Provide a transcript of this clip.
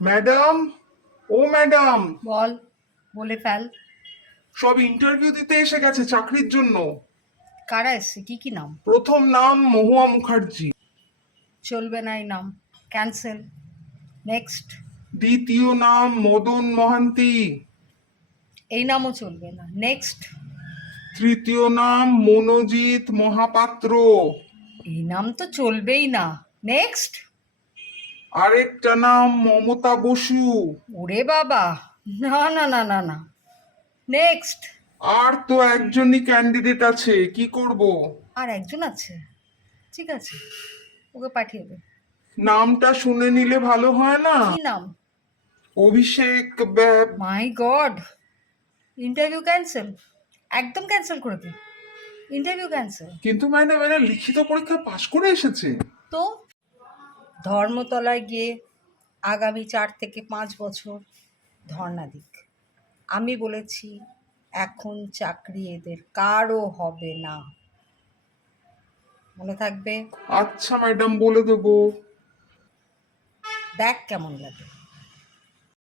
Madam, ও madam, বল, বলে fail. সব interview দিতে এসে গেছে চাকরির জন্য। কারা এসছে? কি নাম? প্রথম নাম মহুয়া মুখার্জি, চলবে না এই নাম, ক্যান্সেল। নেক্সট। দ্বিতীয় নাম মদন মহান্তি, এই নামও চলবে না, নেক্সট। তৃতীয় নাম মনোজিৎ মহাপাত্র, এই নাম তো চলবেই না, নেক্সট। আরেকটা নাম মমতা বসু, ওরে বাবা, না না না না না, নেক্সট। আর তো একজনই ক্যান্ডিডেট আছে, কি করব? আর একজন আছে? ঠিক আছে, ওকে পাঠিয়ে দে। নামটা শুনে নিলে ভালো হয় না? কি নাম? অভিষেক মাই গড, ইন্টারভিউ ক্যান্সেল, একদম ক্যান্সেল করে দে, ইন্টারভিউ ক্যান্সেল। কিন্তু ম্যাডাম এরা লিখিত পরীক্ষা পাশ করে এসেছে। তো ধর্মতলায় গিয়ে আগামী 4 থেকে 5 বছর ধর্ণা দিক। আমি বলেছি এখন চাকরি এদের কারও হবে না, মনে থাকবে। আচ্ছা ম্যাডাম, বলে দেবো। দেখ কেমন লাগে।